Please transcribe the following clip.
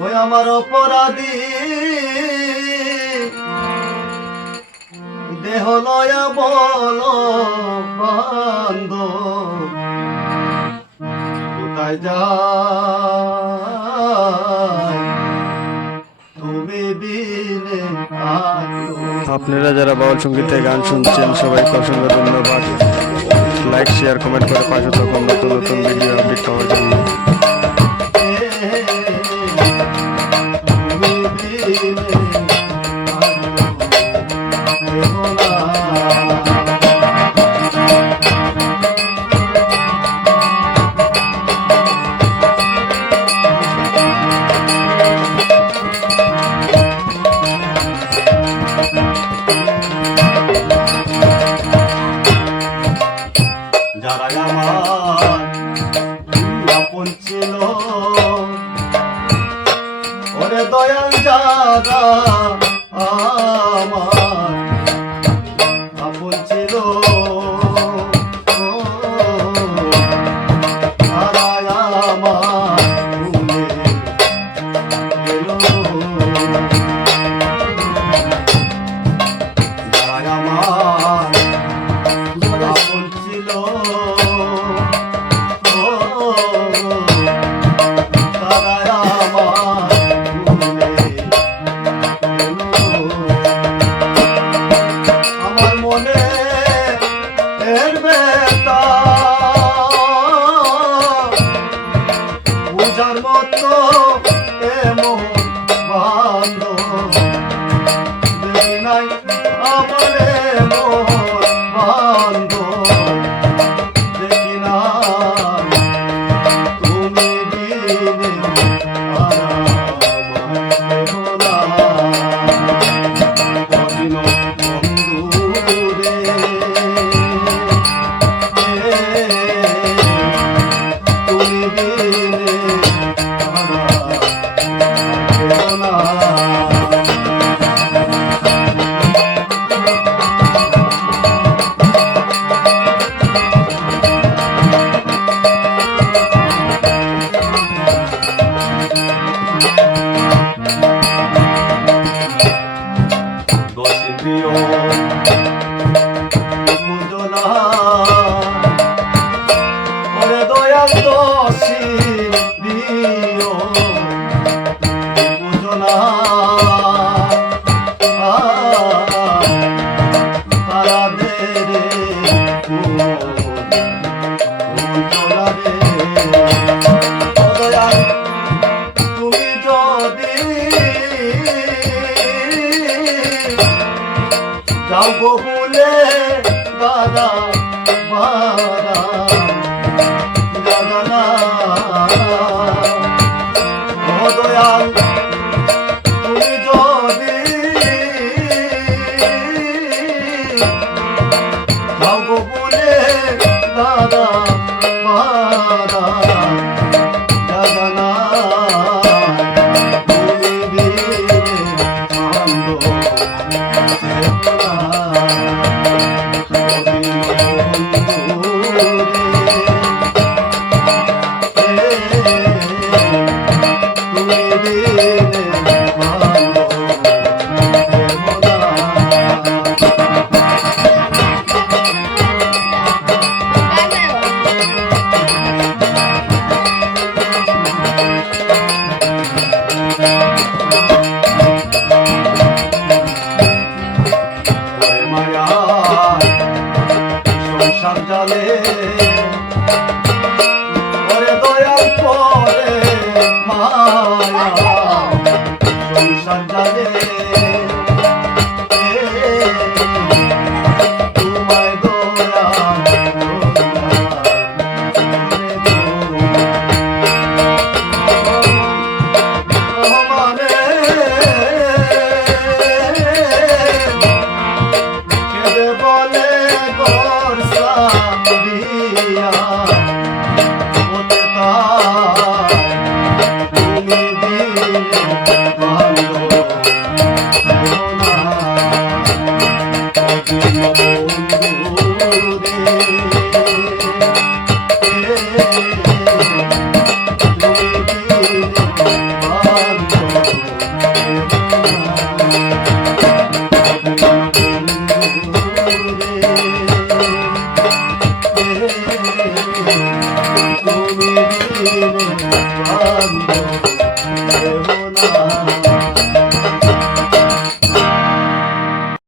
ওই আমার অপরাধী। দেহ লয়া বল কোথায় যা আপনারা যারা বাউল সঙ্গীতে গান শুনছেন, সবাইকে অসংখ্য ধন্যবাদ। লাইক শেয়ার কমেন্ট করে পাশে থাকুন। নতুন নতুন ভিডিও আপডেট পাওয়ার জন্য। যারা নাই আমারে এমন বান্ধ দেখি নাই তুমি বিনে দোষী বহুলে দাদা